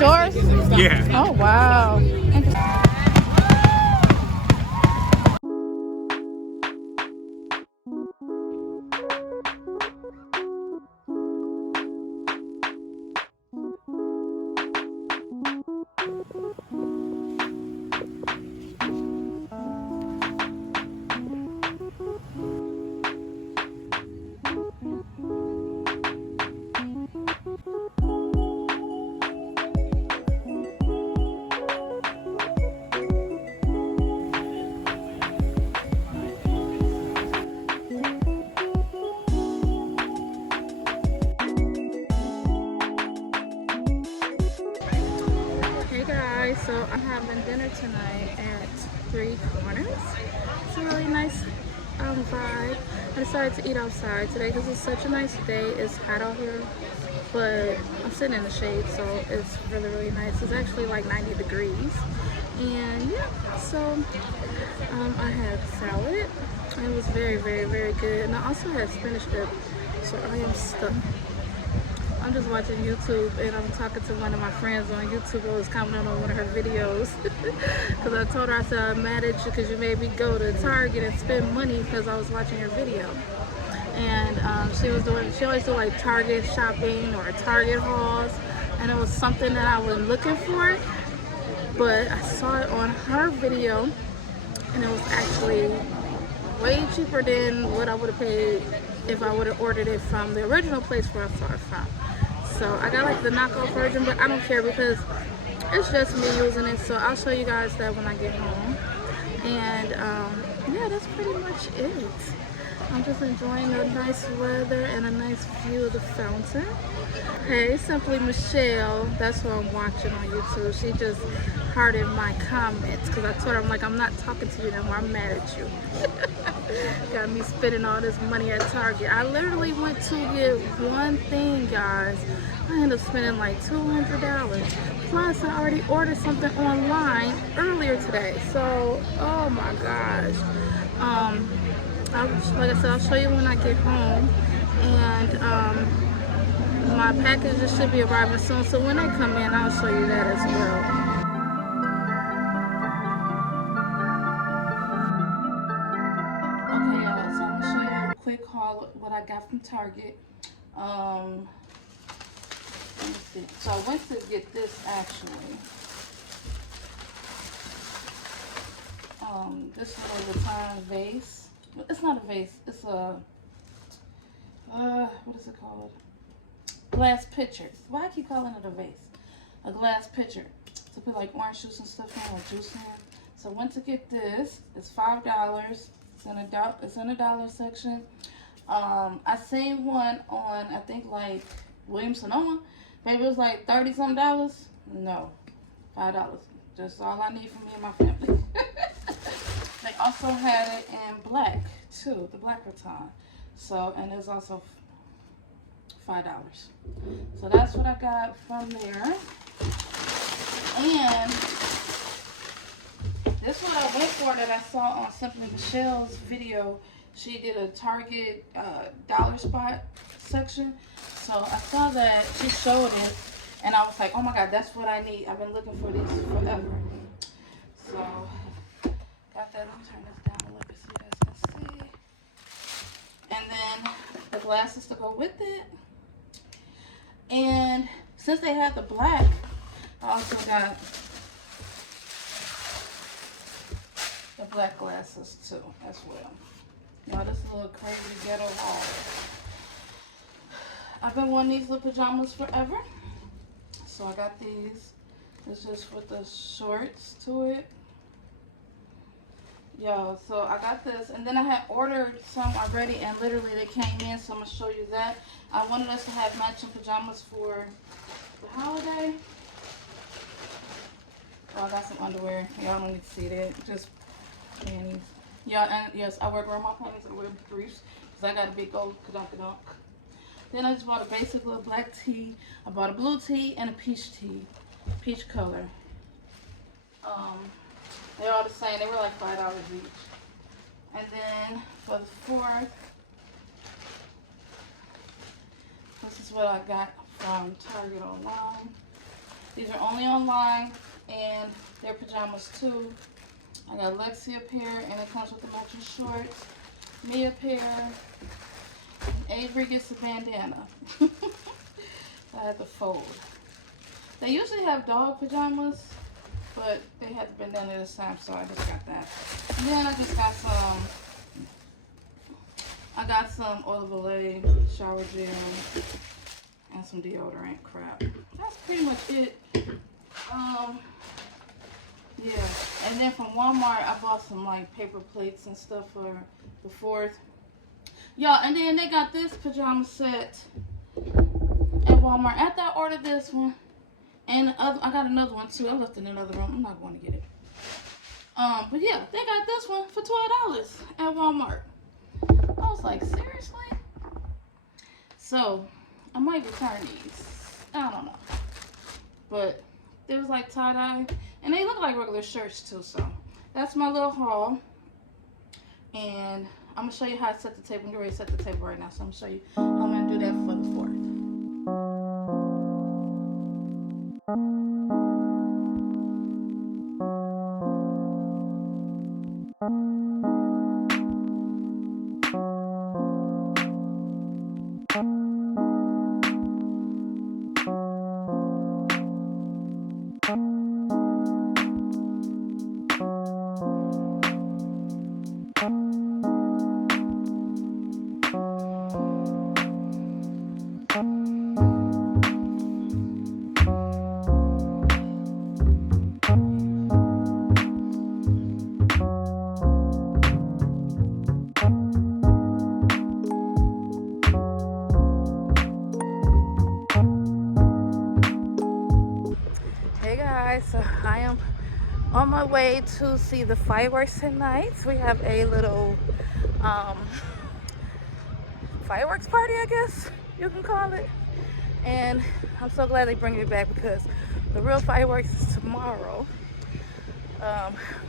Yours? Yeah. Oh, wow. Hey guys, so I'm having dinner tonight at Three Corners. It's a really nice vibe. I decided to eat outside today because it's such a nice day. It's hot out here, but I'm sitting in the shade, so it's really nice. It's actually like 90 degrees. And yeah, so I had salad. It was very good. And I also had spinach dip, so I am stuck. I'm just watching YouTube and I'm talking to one of my friends on YouTube who was commenting on one of her videos. Because I told her, I said, I'm mad at you because you made me go to Target and spend money because I was watching your video. And she always do like Target shopping or Target hauls. And it was something that I was looking for. But I saw it on her video and it was actually way cheaper than what I would have paid if I would have ordered it from the original place where I saw it from. So I got like the knockoff version, but I don't care because it's just me using it. So I'll show you guys that when I get home. And yeah, that's pretty much it. I'm just enjoying the nice weather and a nice view of the fountain. Hey, Simply Michelle, that's what I'm watching on YouTube. She just hearted my comments because I told her, I'm like, I'm not talking to you no more, I'm mad at you. Got me spending all this money at Target. I literally went to get one thing, guys. I ended up spending like $200. Plus, I already ordered something online earlier today. So, oh my gosh. Like I said, I'll show you when I get home. And my packages should be arriving soon. So when they come in, I'll show you that as well. Okay, y'all, so I'm gonna show you a quick haul of what I got from Target. Let me see. So I went to get this actually. This little Vuitton vase. It's not a vase. It's a what is it called? Glass pitcher. Why I keep calling it a vase? A glass pitcher to put like orange juice and stuff in, or juice in. So I went to get this. It's $5. It's in the dollar section. I seen one on, I think like Williams Sonoma. Maybe it was like 30 something dollars. No, $5. Just all I need for me and my family. They also had it in black too, the black rattan. So, and it's also $5. So that's what I got from there. And this one I went for that I saw on Simply Michelle's video. She did a Target dollar spot section. So I saw that she showed it and I was like, oh my God, that's what I need. I've been looking for these forever. So got that. Let me turn this down a little bit so you guys can see. And then the glasses to go with it. And since they had the black, I also got the black glasses too as well. Now this is a little crazy ghetto haul. I've been wanting these little pajamas forever. So I got these. It's just with the shorts to it. Yo, so I got this, and then I had ordered some already, and literally they came in, so I'm going to show you that. I wanted us to have matching pajamas for the holiday. Oh, I got some underwear. Y'all don't need to see that. Just panties. Yeah, and yes, I wear grandma panties. I wear briefs, because I got a big old kadunk-kadunk. Then I just bought a basic little black tee. I bought a blue tee and a peach tee. Peach color. They're all the same. They were like $5 each. And then for the fourth, this is what I got from Target online. These are only online, and they're pajamas too. I got Lexi a pair, and it comes with the matching shorts. Me a pair. And Avery gets a bandana. I had to fold. They usually have dog pajamas, but they had the bandana this time, so I just got that. And then I just got some. I got some Eau de Belay shower gel and some deodorant crap. That's pretty much it. Yeah. And then from Walmart, I bought some like paper plates and stuff for the 4th. Y'all, and then they got this pajama set at Walmart. After I ordered this one, and I got another one too. I left it in another room. I'm not going to get it. But yeah, they got this one for $12 at Walmart. I was like, seriously? So, I might return these. I don't know. But, they was like tie-dye. And they look like regular shirts too, so. That's my little haul. And, I'm going to show you how I set the table. I'm going to set the table right now, so I'm going to show you how I'm going to do that for the 4th. So I am on my way to see the fireworks tonight. We have a little fireworks party, I guess you can call it. And I'm so glad they bring it back because the real fireworks is tomorrow.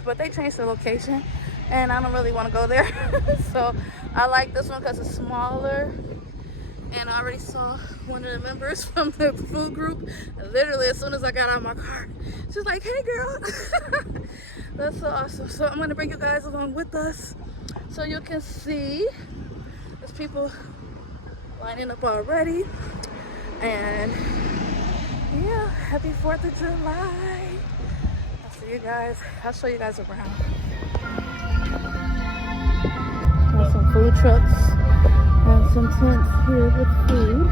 But they changed the location and I don't really want to go there. So I like this one because it's smaller. And I already saw one of the members from the food group. And literally, as soon as I got out of my car, she's like, hey girl. That's so awesome. So I'm gonna bring you guys along with us so you can see. There's people lining up already. And yeah, happy 4th of July. I'll see you guys. I'll show you guys around. Got some food trucks. And some tents here with food.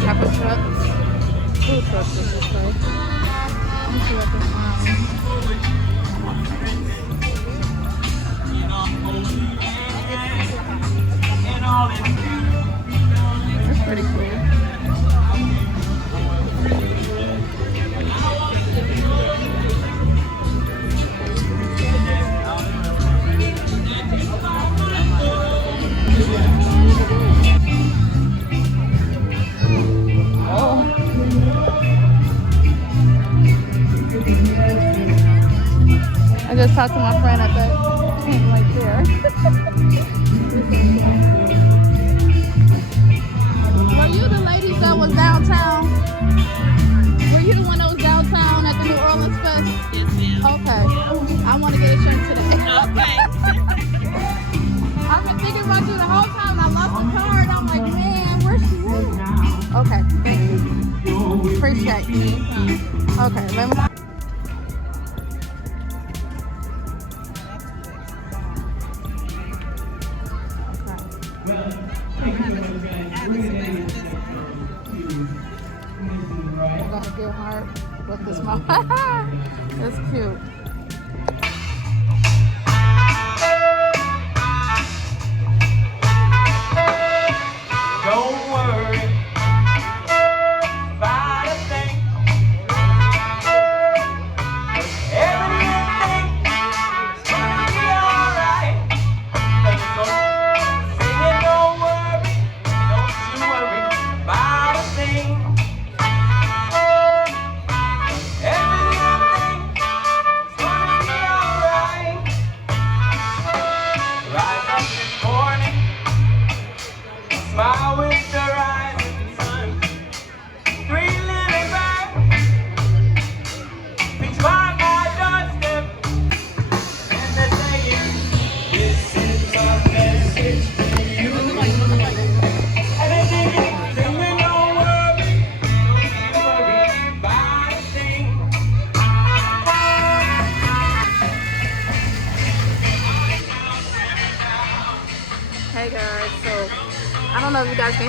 Type of trucks. Food trucks, as they say. Let me see what I can find. That's pretty cool. Oh. I just talked to my friend at that tent right there. Were you the ladies that was downtown? Were you the one that was downtown at the New Orleans Fest? Yes, ma'am. Okay. I want to get a shirt today. Okay. I've been thinking about you the whole time and I lost the card. I'm like, man, where's she at? Okay, thank you. Appreciate you. Okay, let me. I'm gonna get hard with this mom. That's cute. Don't worry about a thing. Everything is gonna be alright. So sing it, don't worry, don't you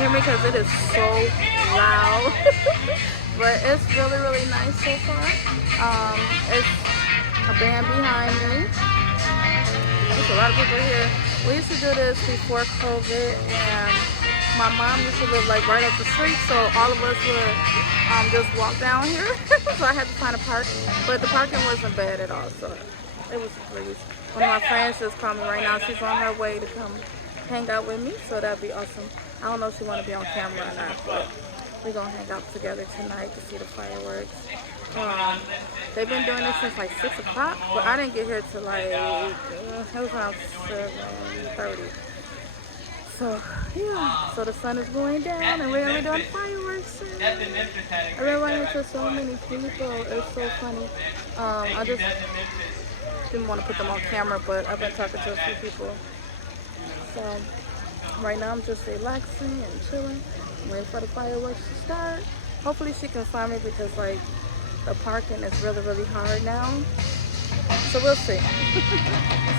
hear me because it is so loud. But it's really, really nice so far. It's a band behind me. There's a lot of people here. We used to do this before COVID, and my mom used to live like right up the street, so all of us would just walk down here. So I had to find a park, but the parking wasn't bad at all, so it was a breeze. One of my friends is coming right now. She's on her way to come hang out with me, so that'd be awesome. I don't know if she want to be on camera or not, but we're gonna hang out together tonight to see the fireworks. They've been doing this since like 6 o'clock, but I didn't get here till like it was around 7:30. So yeah, so the sun is going down and we're only doing fireworks. I've been running into so many people. It's so funny. I just didn't want to put them on camera, but I've been talking to a few people. So right now I'm just relaxing and chilling, waiting for the fireworks to start. Hopefully she can find me because like the parking is really, really hard now. So we'll see.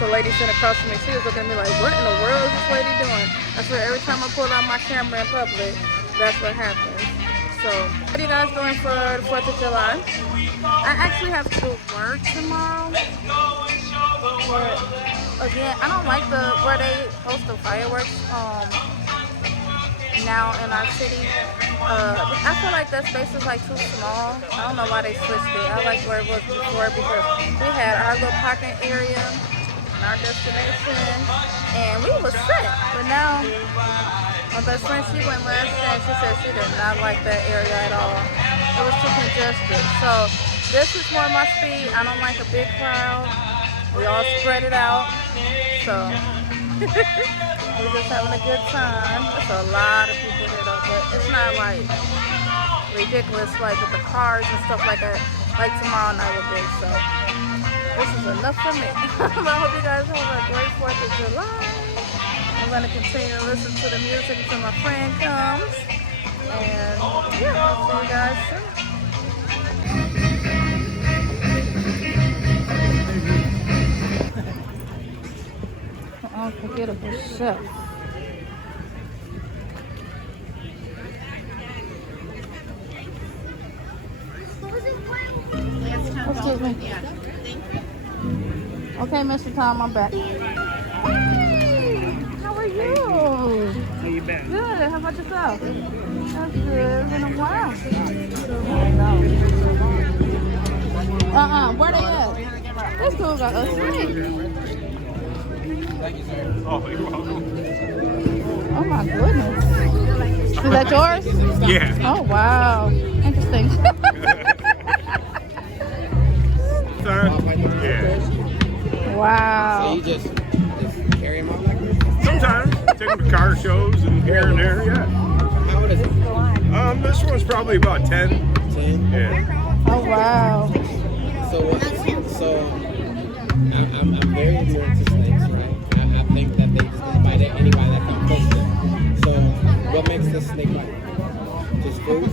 So lady sitting across from me, she was looking at me like, what in the world is this lady doing? I swear every time I pull out my camera in public, that's what happens. So what are you guys doing for the 4th of July? I actually have to work tomorrow. But again, I don't like where they host the fireworks now in our city. I feel like that space is like too small. I don't know why they switched it. I like where it was before because we had our little parking area and our destination and we was set. But now my best friend, she went last year and she said she did not like that area at all. It was too congested. So this is more my speed. I don't like a big crowd. We all spread it out. So we're just having a good time. There's a lot of people here though, but it's not like ridiculous like with the cars and stuff like that, like tomorrow night will be. So this is enough for me. But I hope you guys have a great 4th of July. I'm going to continue to listen to the music until my friend comes. And yeah, I'll see you guys soon. Unforgettable chef. Excuse me. Okay, Mr. Tom, I'm back. Hey, how are you? How you been? Good. How about yourself? That's good. It's been a while. Where they at? That's cool. Got us three. Oh, you're welcome. Oh my goodness. Is that yours? Yeah. Oh wow. Interesting. Yeah. Wow. So you just carry them out like this? Sometimes take them to car shows and here and there. Yeah. How old is it? This one's probably about 10. 10? Yeah. Oh wow. So I'm very ignorant to snakes, right? I think that they just bite at anybody that comes close to them. So what makes this snake bite? Just food?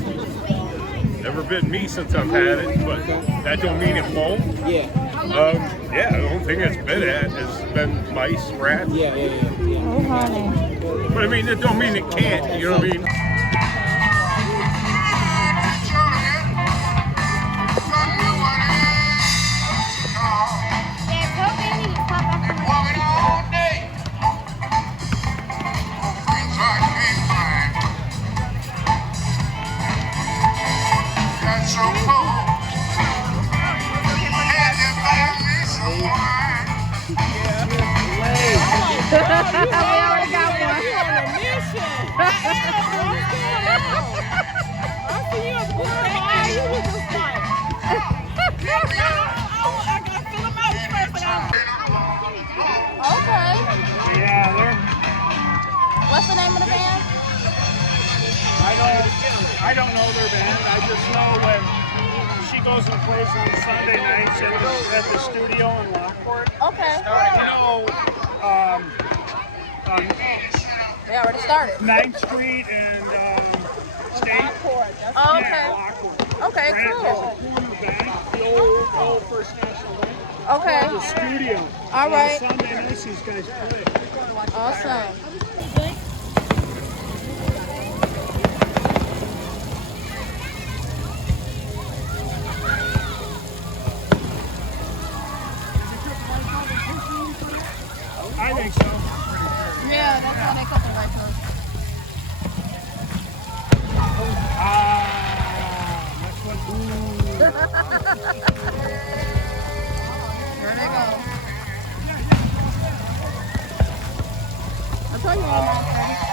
Never bitten me since I've had it, but that don't mean it won't. Yeah. Yeah, the only thing it's been at has been mice, rats. Yeah. Oh honey. But I mean, it don't mean it can't, you know what I mean? We already got one. Okay. Yeah, they're. What's the name of the band? I don't know their band. I just know when she goes and plays on Sunday nights at the studio in Lockport. Okay. You know, They already started. 9th Street and State. Oh, okay. Yeah, Lockport. Okay, Right cool. across the corner bank, the old First National Bank. Okay. The studio. All right. Sunday nights these guys play. Awesome. There they go. I told you all my friends.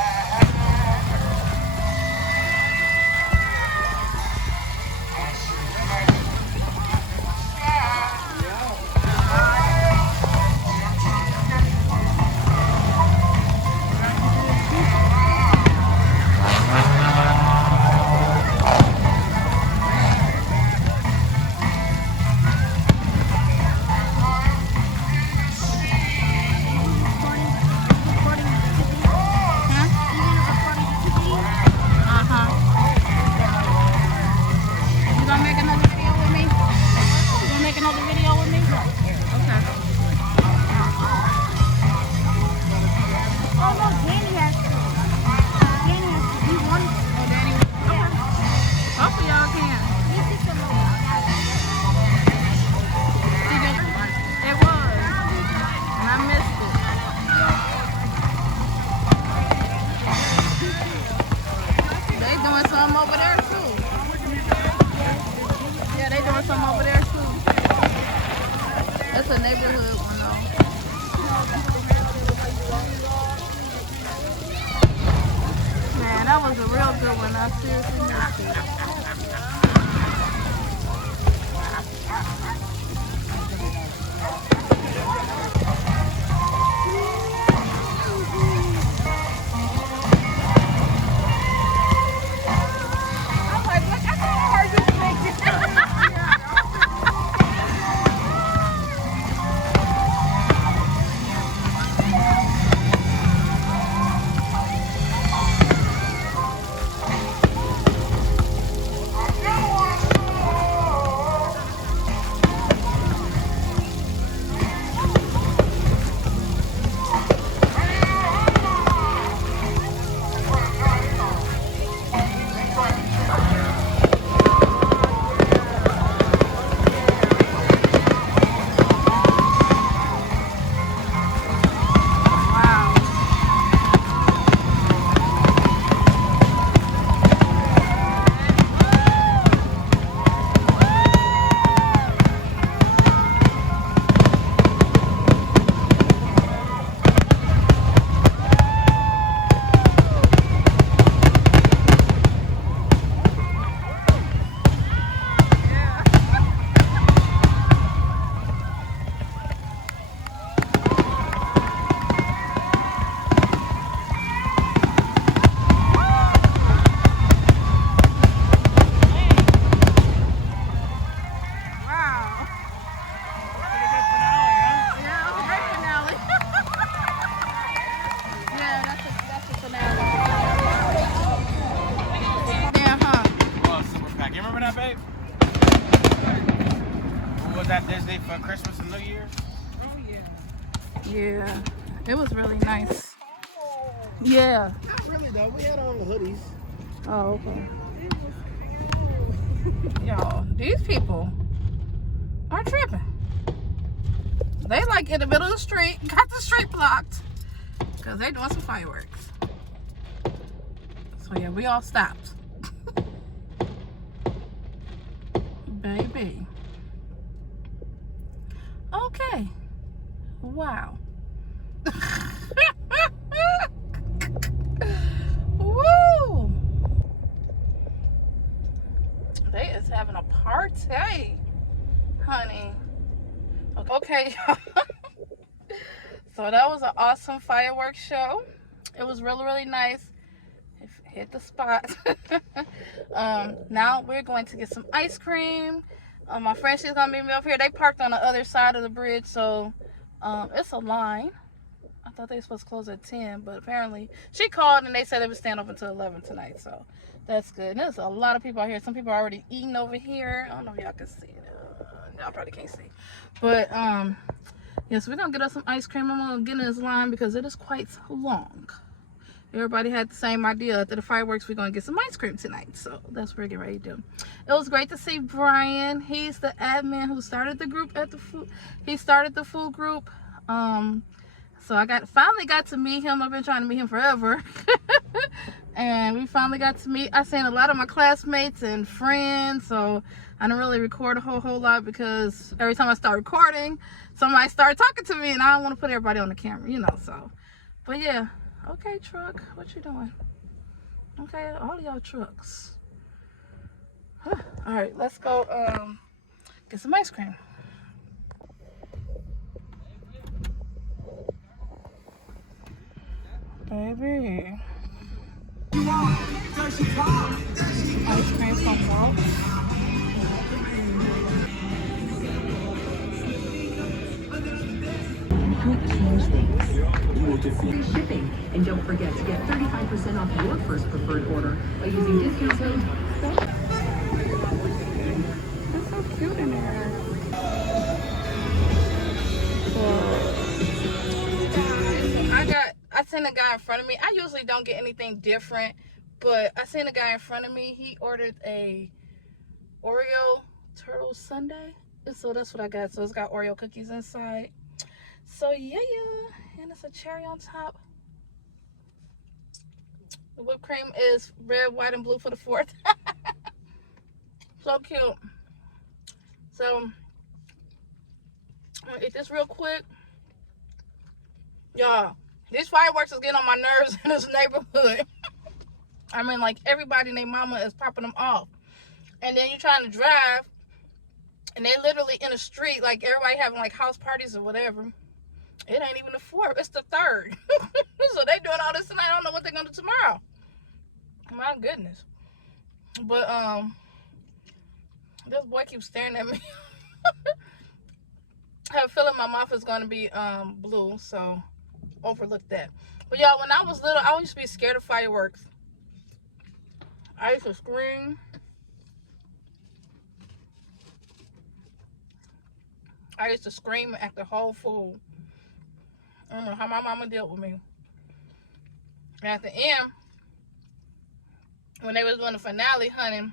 It's a neighborhood one though. Man, that was a real good one. I seriously missed it. I'm like, look, I can hear you singing. Disney for Christmas and New Year's? Yeah, it was really nice. Yeah. Not really though. We had on the hoodies. Oh, okay. Y'all, these people are tripping. They like in the middle of the street, got the street blocked, because they doing some fireworks. So yeah, we all stopped. Baby. Okay. Wow. Woo! They is having a party, honey. Okay, y'all. So that was an awesome fireworks show. It was really, really nice. It hit the spot. Now we're going to get some ice cream. My friend, she's gonna meet me up here. They parked on the other side of the bridge, so it's a line. I thought they were supposed to close at 10, but apparently she called and they said they would stand open until 11 tonight, so that's good. And there's a lot of people out here. Some people are already eating over here. I don't know if y'all can see it. Y'all probably can't see. But yeah, so we're gonna get us some ice cream. I'm gonna get in this line because it is quite long. Everybody had the same idea. After the fireworks, we're going to get some ice cream tonight. So that's what we're getting ready to do. It was great to see Brian. He's the admin who started the group at the food. He started the food group. So I finally got to meet him. I've been trying to meet him forever. and we finally got to meet. I seen a lot of my classmates and friends, so I didn't really record a whole lot because every time I start recording, somebody started talking to me, and I don't want to put everybody on the camera, you know. So, but yeah, okay, truck, what you doing? Okay, all y'all trucks. Huh. All right, let's go get some ice cream. Baby. Ice cream from Walt. Free shipping, and don't forget to get 35% off your first preferred order by using discount code. That's so cute in there. I seen a guy in front of me. I usually don't get anything different, but I seen a guy in front of me. He ordered a Oreo turtle sundae, so that's what I got. So it's got Oreo cookies inside. So yeah, and it's a cherry on top. The whipped cream is red, white, and blue for the 4th. So cute. So I'm gonna eat this real quick. Y'all, these fireworks is getting on my nerves in this neighborhood. I mean, like, everybody and their mama is popping them off. And then you're trying to drive, and they literally in the street, like, everybody having, like, house parties or whatever. It ain't even the 4th, it's the 3rd. So they doing all this tonight. I don't know what they're gonna do tomorrow. My goodness. But this boy keeps staring at me. I have a feeling my mouth is gonna be blue, so overlook that. But y'all, when I was little, I used to be scared of fireworks. I used to scream. I used to scream and act a whole fool. I don't know how my mama dealt with me. And at the end, when they was doing the finale, honey,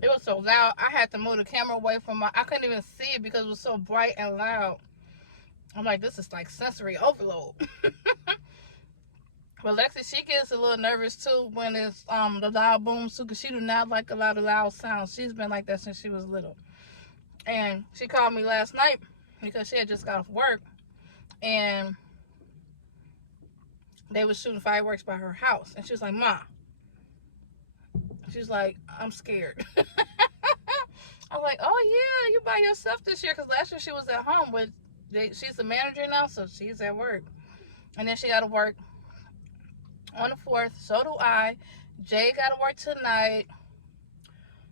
it was so loud. I had to move the camera away from I couldn't even see it because it was so bright and loud. I'm like, this is like sensory overload. But Lexi, she gets a little nervous too when it's the loud booms too, because she do not like a lot of loud sounds. She's been like that since she was little. And she called me last night because she had just got off work, and they was shooting fireworks by her house. And she was like, Ma. She's like, I'm scared. I was like, oh yeah, you by yourself this year, because last year she was at home, but she's the manager now, so she's at work. And then she got to work on the 4th. So do I. Jay got to work tonight.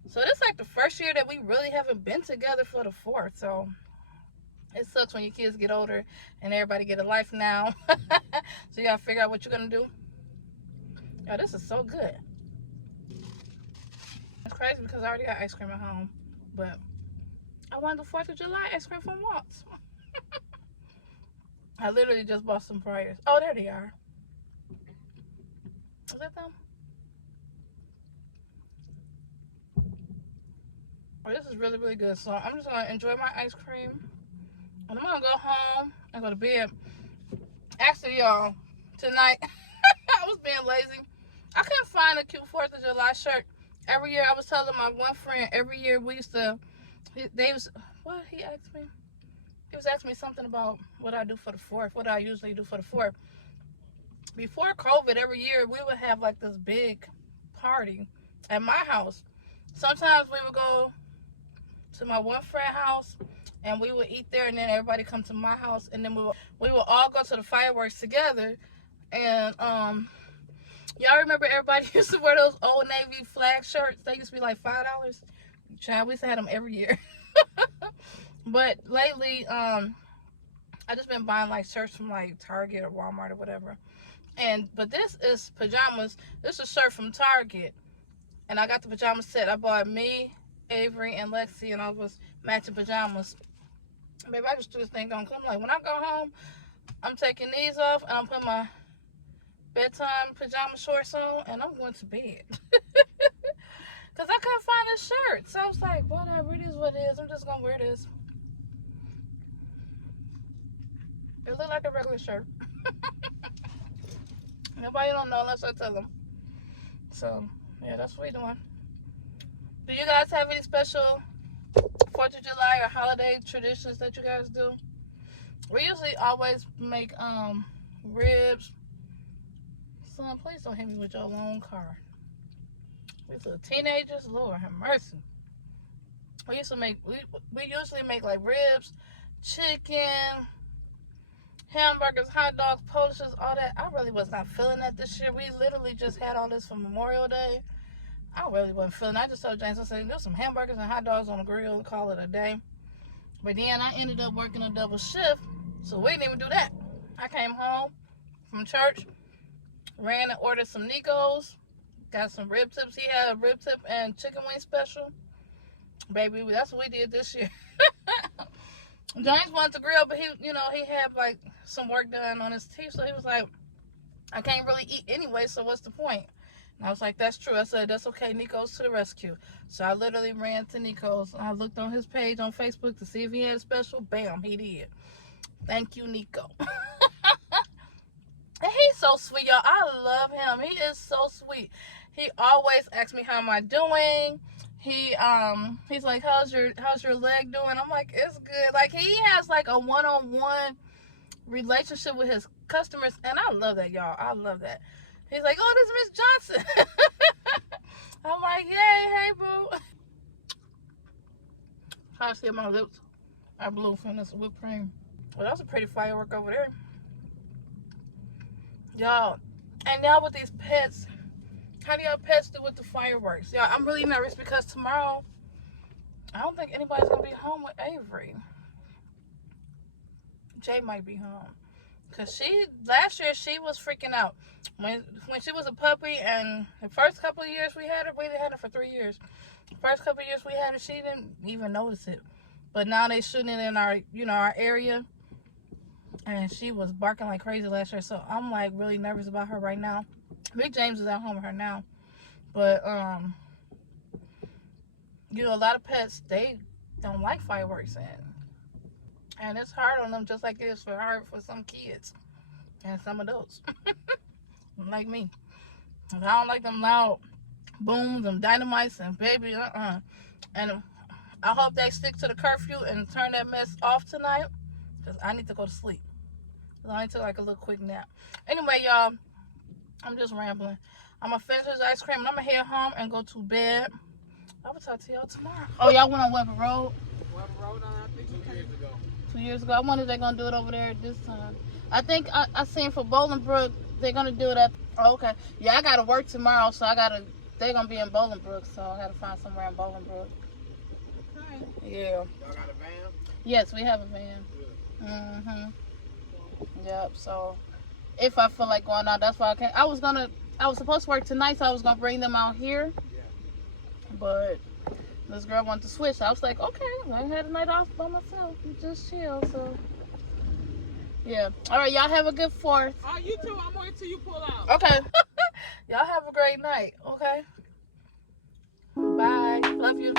So this is like the first year that we really haven't been together for the 4th. So it sucks when your kids get older and everybody get a life now. So you got to figure out what you're going to do. Oh, this is so good. It's crazy because I already got ice cream at home. But I wanted the 4th of July ice cream from Walt's. I literally just bought some fryers. Oh, there they are. Is that them? Oh, this is really, really good. So I'm just going to enjoy my ice cream. And I'm going to go home and go to bed. Actually, y'all, tonight, I was being lazy. I couldn't find a cute 4th of July shirt. Every year, I was telling my one friend, every year we used to, what he asked me? He was asking me something about what I do for the 4th, what I usually do for the 4th. Before COVID, every year we would have like this big party at my house. Sometimes we would go to my one friend's house and we would eat there, and then everybody come to my house, and then we would all go to the fireworks together. And y'all remember everybody used to wear those Old Navy flag shirts? They used to be like $5. Child, we used to have them every year. But lately, I just been buying like shirts from like Target or Walmart or whatever. But this is pajamas. This is a shirt from Target. And I got the pajama set. I bought me, Avery, and Lexi, and all of us matching pajamas. Baby, I just threw this thing on. Cause I'm like, when I go home, I'm taking these off, and I'm putting my bedtime pajama shorts on, and I'm going to bed. Because I couldn't find this shirt. So I was like, whatever, it is what it is. I'm just going to wear this. It looked like a regular shirt. Nobody don't know unless I tell them. So, yeah, that's what we're doing. Do you guys have any special 4th of July or holiday traditions that you guys do? We usually always make ribs. Son, please don't hit me with your long car. We little teenagers, Lord have mercy. We usually make like ribs, chicken, hamburgers, hot dogs, Polishes, all that. I really was not feeling that this year. We literally just had all this for Memorial Day. I really wasn't feeling it. I just told James, I said, do some hamburgers and hot dogs on the grill and call it a day. But then I ended up working a double shift, so we didn't even do that. I came home from church, ran and ordered some Nico's, got some rib tips. He had a rib tip and chicken wing special. Baby, that's what we did this year. James wanted to grill, but he had like some work done on his teeth, so he was like, I can't really eat anyway, so what's the point? And I was like, that's true. I said, that's okay, Nico's to the rescue. So I literally ran to Nico's. I looked on his page on Facebook to see if he had a special. Bam, he did. Thank you, Nico. And he's so sweet, y'all. I love him. He is so sweet. He always asks me how am I doing. He's like, how's your leg doing? I'm like, it's good. Like, he has like a one-on-one relationship with his customers, and I love that, y'all. I love that. He's like, oh, this is Miss Johnson. I'm like, yay, hey, boo. Trying to see my lips are blue from this whipped cream. Well, that's a pretty firework over there, y'all. And now with these pets, how do y'all pets do with the fireworks? Y'all, I'm really nervous because tomorrow, I don't think anybody's gonna be home with Avery. Jay might be home. Cause last year she was freaking out. When she was a puppy, and the first couple of years we had her for 3 years. The first couple of years we had her, she didn't even notice it. But now they shooting it in our area. And she was barking like crazy last year. So I'm like really nervous about her right now. Big James is at home with her now. But a lot of pets, they don't like fireworks, and it's hard on them just like it is for some kids and some adults. Like me. I don't like them loud booms and dynamites and baby, And I hope they stick to the curfew and turn that mess off tonight, because I need to go to sleep. I need to like a little quick nap. Anyway, y'all, I'm just rambling. I'm going to finish this ice cream and I'm going to head home and go to bed. I will talk to y'all tomorrow. Oh, y'all went on Weber Road? Weber Road, I think 2 years ago. 2 years ago. I wonder if they're going to do it over there this time. I think I seen for Bolingbrook, they're going to do it at... Oh, okay. Yeah, I got to work tomorrow, so they're going to be in Bolingbrook, so I got to find somewhere in Bolingbrook. Okay. Yeah. Y'all got a van? Yes, we have a van. Good. Mm-hmm. Yep, so if I feel like going out, that's why I can't. I was supposed to work tonight, so I was going to bring them out here. Yeah. But this girl wanted to switch, so I was like, okay, I had a night off by myself. Just chill, so... Yeah. All right, y'all have a good 4th. Oh, you too. I'm waiting till you pull out. Okay. Y'all have a great night, okay? Bye. Love you.